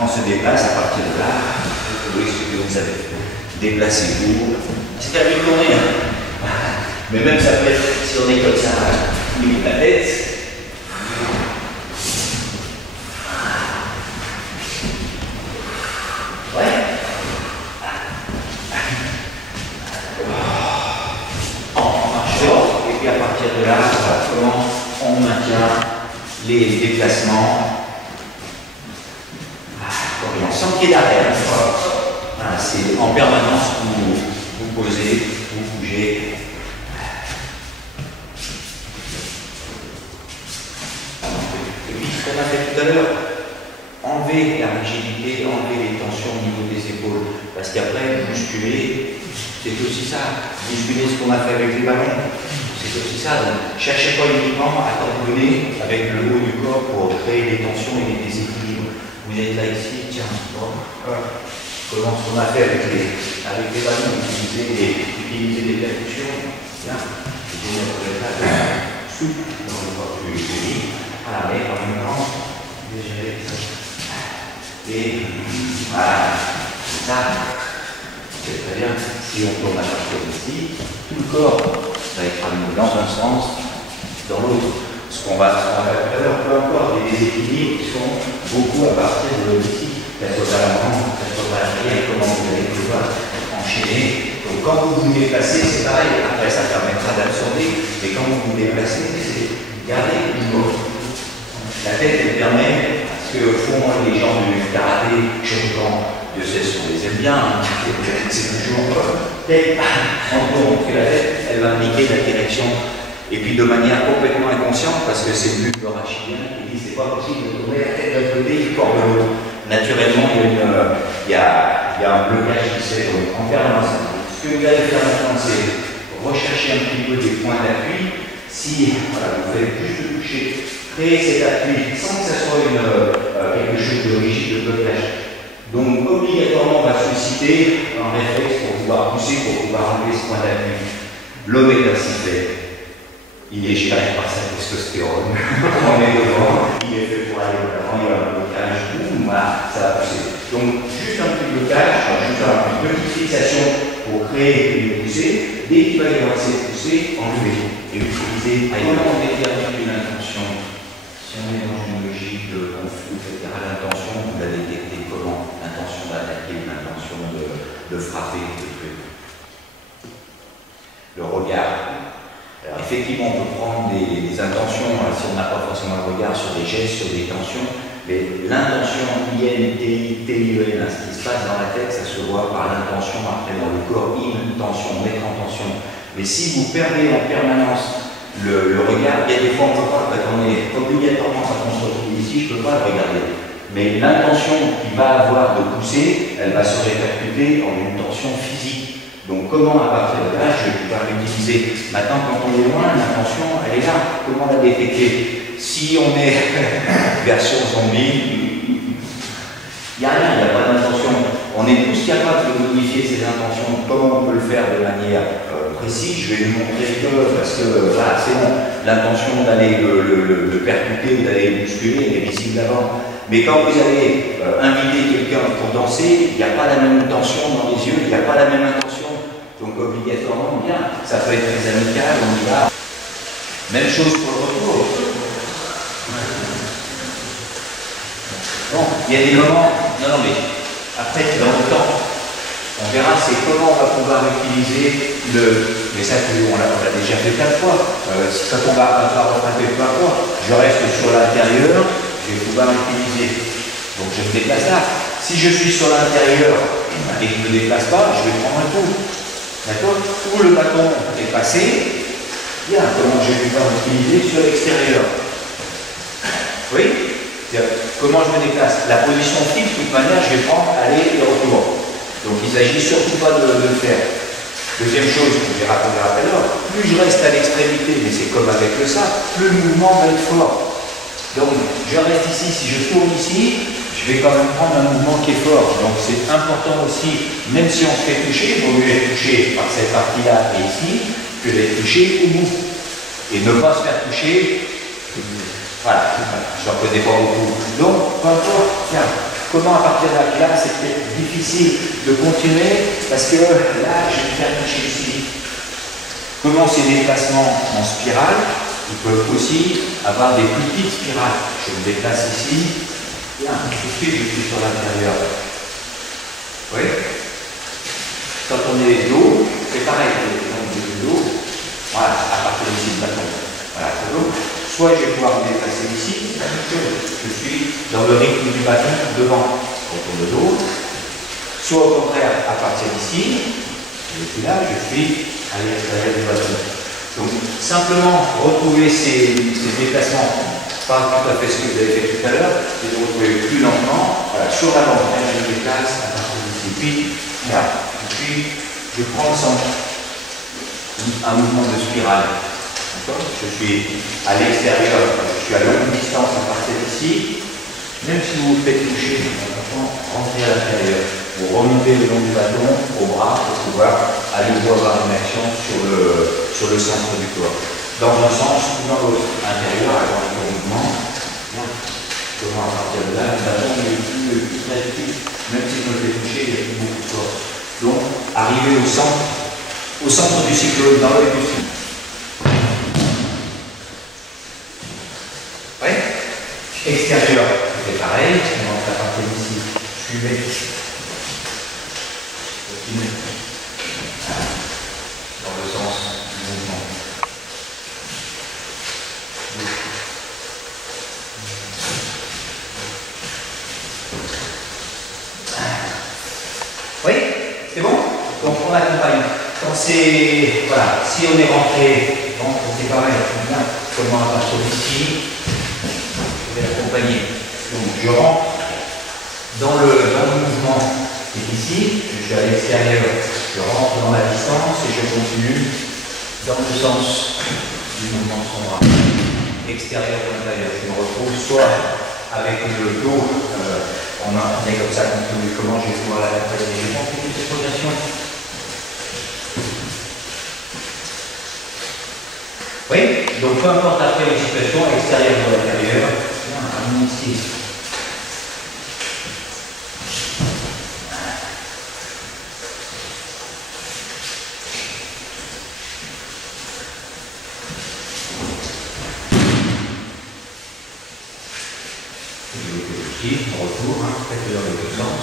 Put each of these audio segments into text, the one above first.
On se déplace à partir de là, oui, ce que vous avez. Déplacez-vous. C'est à lui tourner. Hein. Mais même ça peut être, si on est comme ça, limite la tête. Ouais. En marchant, et puis à partir de là, voilà comment on maintient les déplacements. Sans qu'il y ait d'arrêt. Voilà, c'est en permanence vous posez, vous bougez. Et puis ce qu'on a fait tout à l'heure, enlever la rigidité, enlever les tensions au niveau des épaules. Parce qu'après, musculer, c'est aussi ça. Musculer ce qu'on a fait avec les ballons, c'est aussi ça. Donc, cherchez pas uniquement à tamponner avec le haut du corps pour créer des tensions et des déséquilibres. Vous êtes là ici, tiens, bon, comment ce qu'on a fait avec les ballons, utiliser des percussions, bien, et mettre le tas souple dans le corps plus joli, voilà, mais en même temps, gérer ça. Et voilà, c'est ça, c'est très bien. Si on tourne à partir d'ici, tout le corps va être amené dans un sens, dans l'autre. Ce qu'on va faire tout à l'heure, peu importe les déséquilibres qui sont beaucoup à partir de ici, qu'elle soit à l'avant, qu'elle soit à l'arrière, comment vous allez pouvoir enchaîner. Donc quand vous vous déplacez, c'est pareil, après ça permettra d'absorber, mais quand vous vous déplacez, c'est garder une gauche. La tête, elle permet, parce qu'au fond, les gens du karaté, Shotokan, Dieu sait si on les aime bien, c'est toujours tête, en tournant que la tête, elle va indiquer la direction. Et puis de manière complètement inconsciente, parce que c'est le but de Rachidien qui dit c'est pas possible de tourner la tête d'un côté et le corps de l'autre. Naturellement, il y a un blocage qui se fait en permanence. Ce que vous allez faire maintenant, c'est rechercher un petit peu des points d'appui. Si voilà, vous faites juste le toucher, créer cet appui sans que ce soit quelque chose de rigide, de blocage. Donc obligatoirement, on va solliciter un réflexe pour pouvoir pousser, pour pouvoir enlever ce point d'appui. L'homme est ainsi fait. Il est géré par sa testostérone. On est devant, il est fait pour aller de l'avant, il y a un blocage, boum, voilà, ça va pousser. Donc, juste un petit blocage, juste une petite fixation pour créer une poussée. Dès qu'il va y avoir cette poussée, enlever et utiliser. Comment on détermine une intention? Si on est dans une logique de conflit, etc., l'intention, vous la détectez comment? L'intention d'attaquer, l'intention de frapper, de trucs. Le regard. Alors effectivement, on peut prendre des intentions, si on n'a pas forcément le regard, sur des gestes, sur des tensions, mais l'intention, I-N-T-I-T-I-E-N, ce qui se passe dans la tête, ça se voit par l'intention, après dans le corps, intention, mettre en tension. Mais si vous perdez en permanence le regard, il y a des fois on ne peut pas, quand on est obligatoirement, quand on se retrouve ici, je ne peux pas le regarder. Mais l'intention qu'il va avoir de pousser, elle va se répercuter en une tension physique. Donc comment à partir de là, je vais pouvoir l'utiliser. Maintenant, quand on est loin, l'intention, elle est là. Comment la détecter? Si on est version zombie, il n'y a rien, il n'y a pas d'intention. On est tous capables de modifier ces intentions. Comment on peut le faire de manière précise? Je vais lui montrer que, parce que voilà, c'est bon, l'intention d'aller le percuter ou d'aller le musculer, elle est visible avant. Mais quand vous allez inviter quelqu'un pour danser, il n'y a pas la même tension dans les yeux, il n'y a pas la même intention. Donc obligatoirement, bien, ça peut être très amical, on y va. Même chose pour le retour. Bon, il y a des moments, non mais, après, dans le temps, on verra, c'est comment on va pouvoir utiliser mais ça, on l'a déjà fait plein de fois. Quand on va reprendre plein de fois, je reste sur l'intérieur, je vais pouvoir l'utiliser. Donc je me déplace là. Si je suis sur l'intérieur et que je ne me déplace pas, je vais prendre un coup. D'accord? Où le bâton est passé, bien, comment je vais pouvoir l'utiliser sur l'extérieur. Oui? Comment je me déplace? La position fixe, de toute manière, je vais prendre aller et retour. Donc il ne s'agit surtout pas de le faire. Deuxième chose, on verra tout à l'heure, plus je reste à l'extrémité, mais c'est comme avec le sac, plus le mouvement va être fort. Donc je reste ici, si je tourne ici, je vais quand même prendre un mouvement qui est fort. Donc c'est important aussi, même si on se fait toucher, il vaut mieux être touché par cette partie-là et ici, que d'être touché au bout. Et ne pas se faire toucher, voilà, je ne reconnais pas beaucoup. Donc, peu importe, tiens, comment à partir de là, c'est peut-être difficile de continuer parce que là, je vais me faire toucher ici. Comment ces déplacements en spirale, ils peuvent aussi avoir des plus petites spirales. Je me déplace ici, bien, tout de suite, je suis sur l'intérieur. Oui. Quand on est dos, c'est pareil, donc de dos, voilà, à partir d'ici le bâton. Voilà, c'est dos. Soit je vais pouvoir me déplacer ici, c'est la même chose. Je suis dans le rythme du bâton devant, autour de dos. Soit au contraire, à partir d'ici, je suis là, je suis à l'extérieur du bâton. Donc, simplement retrouver ces déplacements, pas tout à fait ce que vous avez fait tout à l'heure, c'est de retrouver plus lentement, voilà, sur l'avant, je me déplace à partir d'ici. Puis, là, et puis, je prends le centre, un mouvement de spirale. Je suis à l'extérieur, je suis à longue distance à partir d'ici. Même si vous vous faites toucher, rentrez à l'intérieur. Vous remontez le long du bâton au bras pour pouvoir à nouveau avoir une action sur le centre du corps. Dans un sens ou dans l'autre. Intérieur, avoir un mouvement. Comment à partir de là, le bâton n'est plus d'habitude. Même si je me fais toucher, il y a plus beaucoup de force. Donc, arriver au centre du cyclone, dans l'œil du cyclone. Oui. Extérieur, c'est pareil, on rentre à partir d'ici. Suivez. Continuez. Dans le sens du mouvement. Oui, c'est bon? Donc on accompagne. Quand c'est. Voilà, si on est rentré, c'est pareil, bien, comment à partir d'ici. Je vais l'accompagner. Donc je rentre dans le mouvement qui est ici, je suis à l'extérieur, je rentre dans la distance et je continue dans le sens du mouvement de son bras. Extérieur ou intérieur. Je me retrouve soit avec le dos en main, comme ça, comment je vais pouvoir l'accompagner. Je prends toute cette progression. Oui, donc peu importe après les situations, extérieure ou intérieure, un ici. On retourne, faites-le dans les deux sens.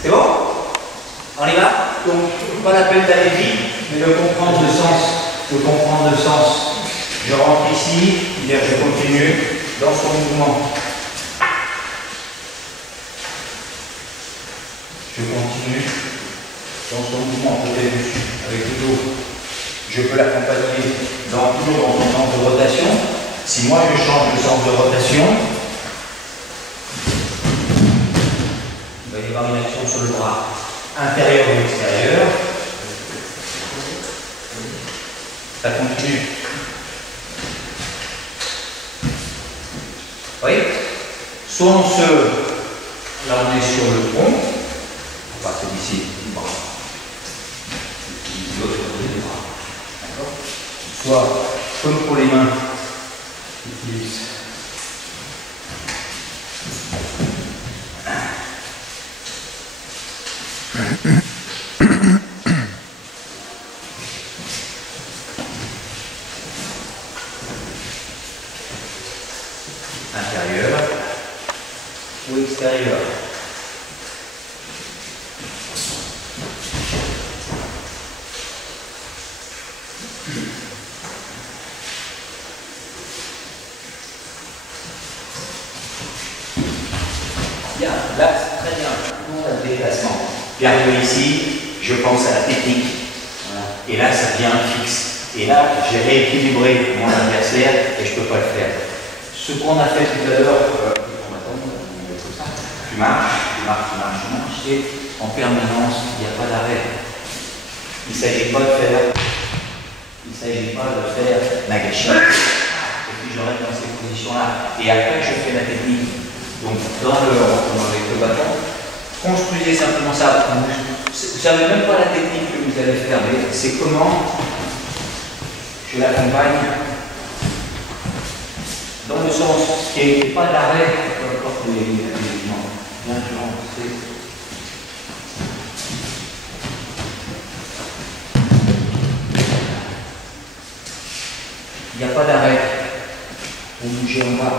C'est bon? On y va? Donc, pas la peine d'aller vite, mais de comprendre le sens. Je rentre ici, je continue dans son mouvement. Je continue dans son mouvement, peut-être dessus, avec le dos. Je peux l'accompagner toujours dans son sens de rotation. Si moi je change de sens de rotation, il va y avoir une action sur le bras intérieur ou extérieur. Ça continue. Oui. Soit là on est sur le tronc, à partir d'ici, du bras. L'autre côté du bras. D'accord. Soit, comme pour les mains, utilise. Intérieur ou extérieur. Bien, là c'est très bien, le déplacement. Regardez ici, je pense à la technique. Voilà. Et là ça devient fixe. Et là j'ai rééquilibré mon adversaire et je ne peux pas le faire. Ce qu'on a fait tout à l'heure, tu marches, et en permanence, il n'y a pas d'arrêt. Il ne s'agit pas de faire nagashi, et puis je reste dans ces positions-là. Et après, je fais la technique. Donc, avec le bâton, construisez simplement ça. Vous ne savez même pas la technique que vous allez faire, mais c'est comment je l'accompagne dans le sens qui n'est pas d'arrêt, peu importe les éléments. Bien sûr, il n'y a pas d'arrêt. Vous bougez en bas.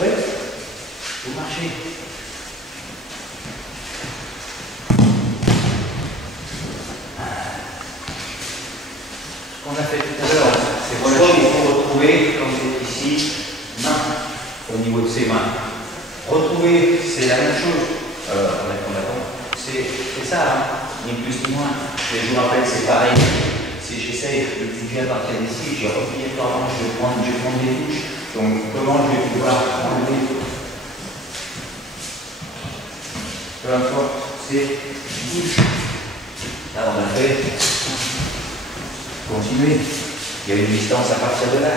Oui, vous marchez. Ce qu'on a fait tout à l'heure, c'est relâcher. Il faut retrouver, quand vous êtes ici, main au niveau de ses mains. Retrouver, c'est la même chose. C'est ça, hein, ni plus ni moins. Mais je vous rappelle, c'est pareil. Si j'essaye de bouger à partir d'ici, j'ai obligatoirement, je vais prendre des touches. Donc, comment je vais pouvoir enlever? Peu importe, c'est touche. Là, on a fait. Continuez. Il y a une distance à partir de là.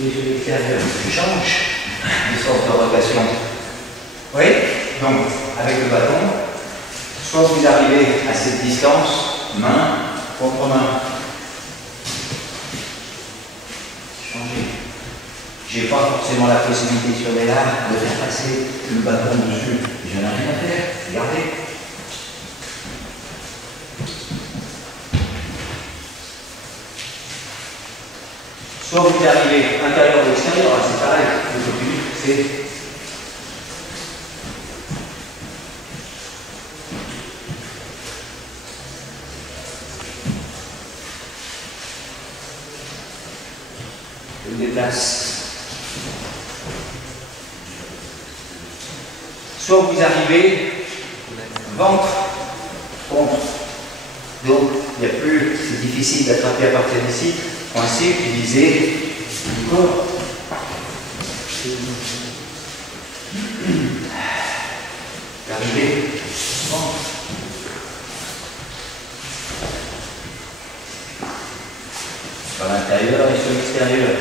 Et je vais faire, je change de sens de rotation. Oui, donc avec le bâton, soit vous arrivez à cette distance, main contre main. Changez. Je n'ai pas forcément la possibilité sur les lames de faire passer le bâton dessus. Je n'ai rien à faire. Regardez. Soit vous arrivez intérieur ou extérieur, c'est pareil, le côté c'est je déplace. Soit vous arrivez ventre contre. Donc il n'y a plus, c'est difficile d'attraper à partir d'ici. Coincé, utiliser le corps. Arriver. Sur l'intérieur et sur l'extérieur.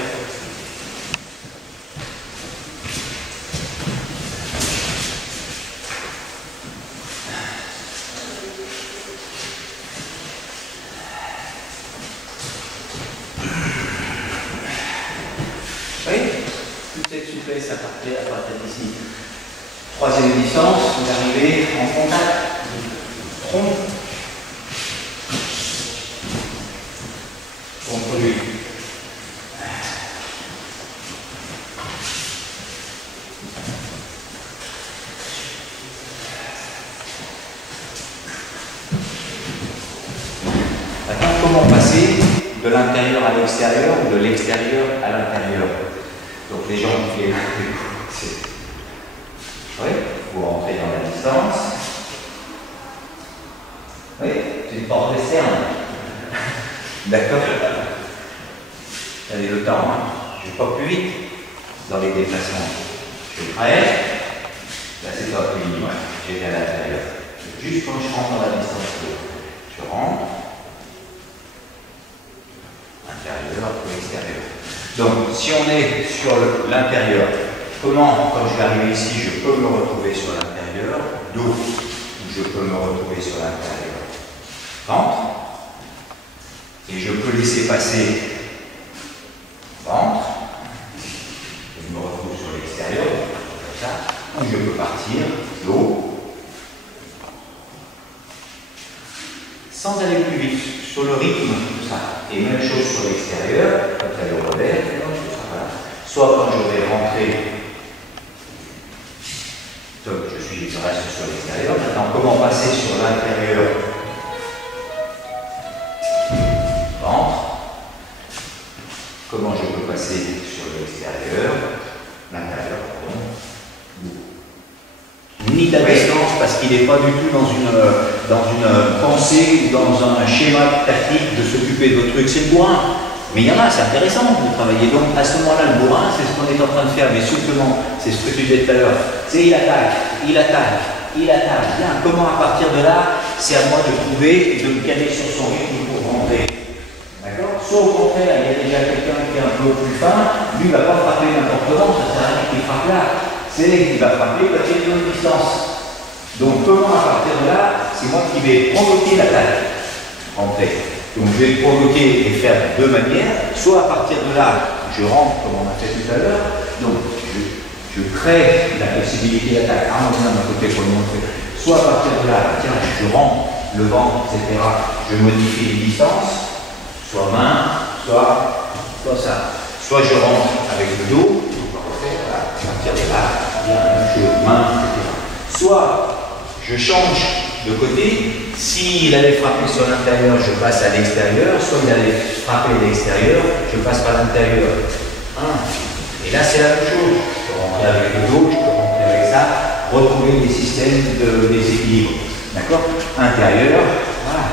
À partir d'ici. Troisième distance, vous arrivez en contact. Tronc contre lui. Maintenant, comment passer de l'intérieur à l'extérieur ou de l'extérieur à l'intérieur? Donc les gens qui les oui, vous rentrez dans la distance. Oui, c'est une porte externe. D'accord. Allez le temps, hein. Je ne vais pas plus vite dans les déplacements. Je suis prêt. Là c'est pas plus vite, j'étais à l'intérieur. Juste quand je rentre dans la distance, je rentre. Intérieur ou extérieur. Donc, si on est sur l'intérieur, comment, quand je vais arriver ici, je peux me retrouver sur l'intérieur, dos, je peux me retrouver sur l'intérieur, ventre, et je peux laisser passer ventre, je me retrouve sur l'extérieur, comme ça, ou je peux partir, dos, sans aller plus vite, sur le rythme, tout ça. Et même chose sur l'extérieur, comme ça le revers, voilà. Soit quand je vais rentrer, toc, reste sur l'extérieur. Maintenant, comment passer sur l'intérieur? Ventre. Comment je peux passer sur l'extérieur? L'intérieur, pardon. Ni la distance, parce qu'il n'est pas du tout dans une pensée ou dans un schéma tactique de s'occuper de votre truc. C'est le bourrin. Mais il y en a, c'est intéressant de travailler. Donc à ce moment-là, le bourrin, c'est ce qu'on est en train de faire. Mais simplement, c'est ce que tu disais tout à l'heure. C'est il attaque, il attaque, il attaque. Bien, comment à partir de là, c'est à moi de trouver et de me caler sur son rythme pour rentrer. D'accord? Soit au contraire, il y a déjà quelqu'un qui est un peu plus fin, lui il ne va pas frapper n'importe comment, ça sert à rien qu'il frappe là. C'est qu'il va frapper quand il y a une distance. Donc comment à partir de là, c'est moi qui vais provoquer l'attaque. Rentrer. Donc je vais provoquer et faire deux manières. Soit à partir de là, je rentre comme on a fait tout à l'heure. Donc je crée la possibilité d'attaque. Ah, on d'un côté pour le montrer. Soit à partir de là, tiens, je rentre le ventre, etc. Je modifie les distances. Soit main, soit ça. Soit je rentre avec le dos. À partir de là, je main, etc. Soit je change de côté. S'il allait frapper sur l'intérieur, je passe à l'extérieur. Soit il allait frapper à l'extérieur, je passe par l'intérieur. Et là, c'est la même chose. Je peux rentrer avec le dos, je peux rentrer avec ça, retrouver des systèmes de déséquilibre. D'accord? Intérieur, voilà.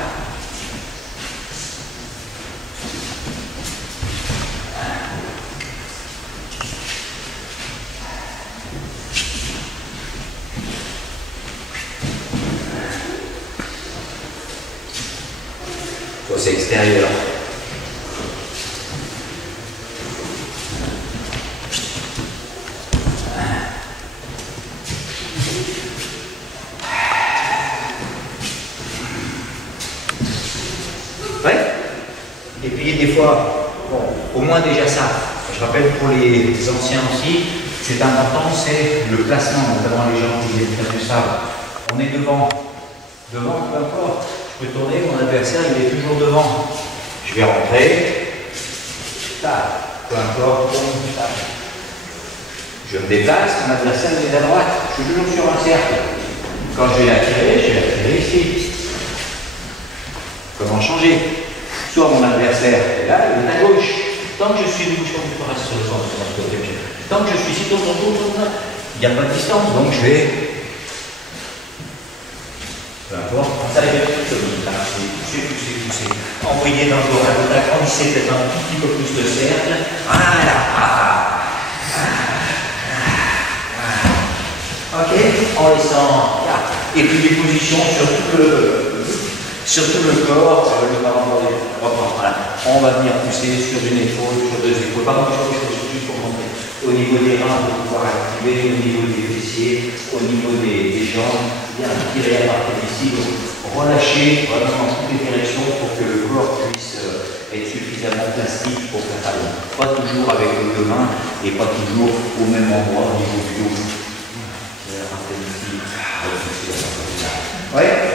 C'est extérieur. Ouais. Et puis des fois, bon, au moins déjà ça. Je rappelle pour les anciens aussi, c'est important, c'est le placement, notamment les gens qui viennent faire du sable. On est devant, peu importe. Je peux tourner, mon adversaire il est toujours devant. Je vais rentrer, peu importe, je me déplace, mon adversaire il est à droite, je suis toujours sur un cercle. Quand je vais l'attirer ici. Comment changer? Soit mon adversaire est là, il est à gauche. Tant que je suis debout, je peux rester sur le centre, tant que je suis ici, il n'y a pas de distance, donc je vais. Peu importe, ça y est, pousser. Envoyez dans le corps, agrandissez peut-être un tout petit peu plus le cercle. Voilà. Ok, en laissant. Là. Et puis des positions sur tout le corps, voilà. On va venir pousser sur une épaule, sur deux épaules. Pardon, juste pour montrer. Au niveau des reins, on va pouvoir activer, au niveau des fessiers, au niveau des jambes, bien tirer à partir d'ici, relâcher vraiment dans toutes les directions pour que le corps puisse être suffisamment plastique pour faire ça. Pas toujours avec les deux mains et pas toujours au même endroit au niveau du dos. Ouais.